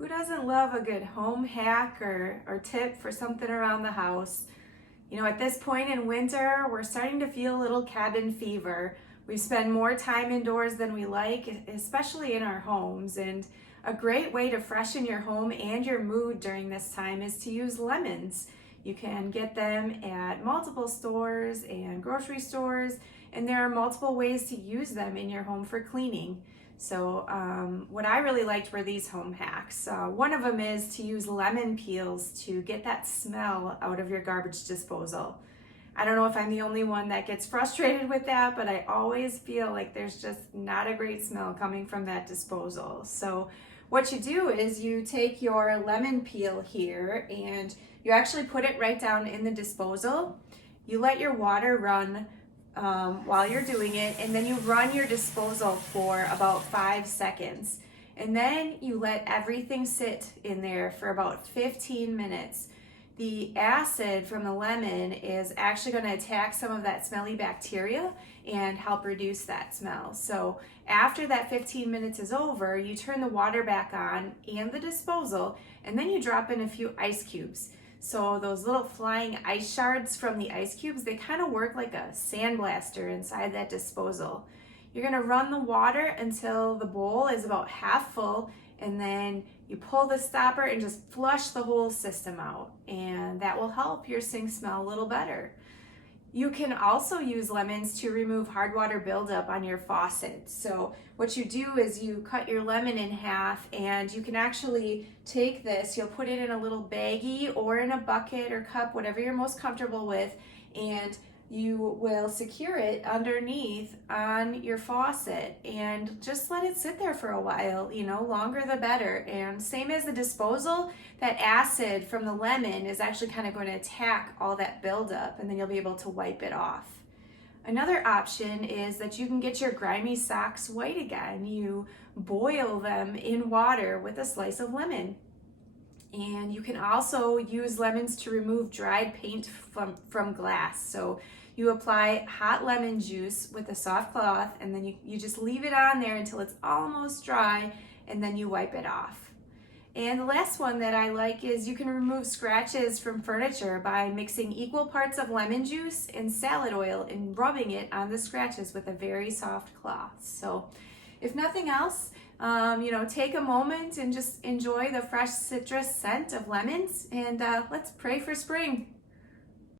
Who doesn't love a good home hack or tip for something around the house? You know, at this point in winter, we're starting to feel a little cabin fever. We spend more time indoors than we like, especially in our homes. And a great way to freshen your home and your mood during this time is to use lemons. You can get them at multiple stores and grocery stores, and there are multiple ways to use them in your home for cleaning. So what I really liked were these home hacks. One of them is to use lemon peels to get that smell out of your garbage disposal. I don't know if I'm the only one that gets frustrated with that, but I always feel like there's just not a great smell coming from that disposal. So what you do is you take your lemon peel here and you actually put it right down in the disposal. You let your water run while you're doing it, and then you run your disposal for about 5 seconds, and then you let everything sit in there for about 15 minutes. The acid from the lemon is actually going to attack some of that smelly bacteria and help reduce that smell. So after that 15 minutes is over, you turn the water back on and the disposal, and then you drop in a few ice cubes. So those little flying ice shards from the ice cubes, they kind of work like a sandblaster inside that disposal. You're gonna run the water until the bowl is about half full, and then you pull the stopper and just flush the whole system out, and that will help your sink smell a little better. You can also use lemons to remove hard water buildup on your faucet. So what you do is you cut your lemon in half, and you can actually take this, you'll put it in a little baggie or in a bucket or cup, whatever you're most comfortable with, and you will secure it underneath on your faucet and just let it sit there for a while, you know, longer the better. And same as the disposal, that acid from the lemon is actually kind of going to attack all that buildup, and then you'll be able to wipe it off. Another option is that you can get your grimy socks white again. You boil them in water with a slice of lemon. And you can also use lemons to remove dried paint from glass. So you apply hot lemon juice with a soft cloth, and then you just leave it on there until it's almost dry, and then you wipe it off. And the last one that I like is you can remove scratches from furniture by mixing equal parts of lemon juice and salad oil and rubbing it on the scratches with a very soft cloth. So if nothing else, take a moment and just enjoy the fresh citrus scent of lemons, and let's pray for spring.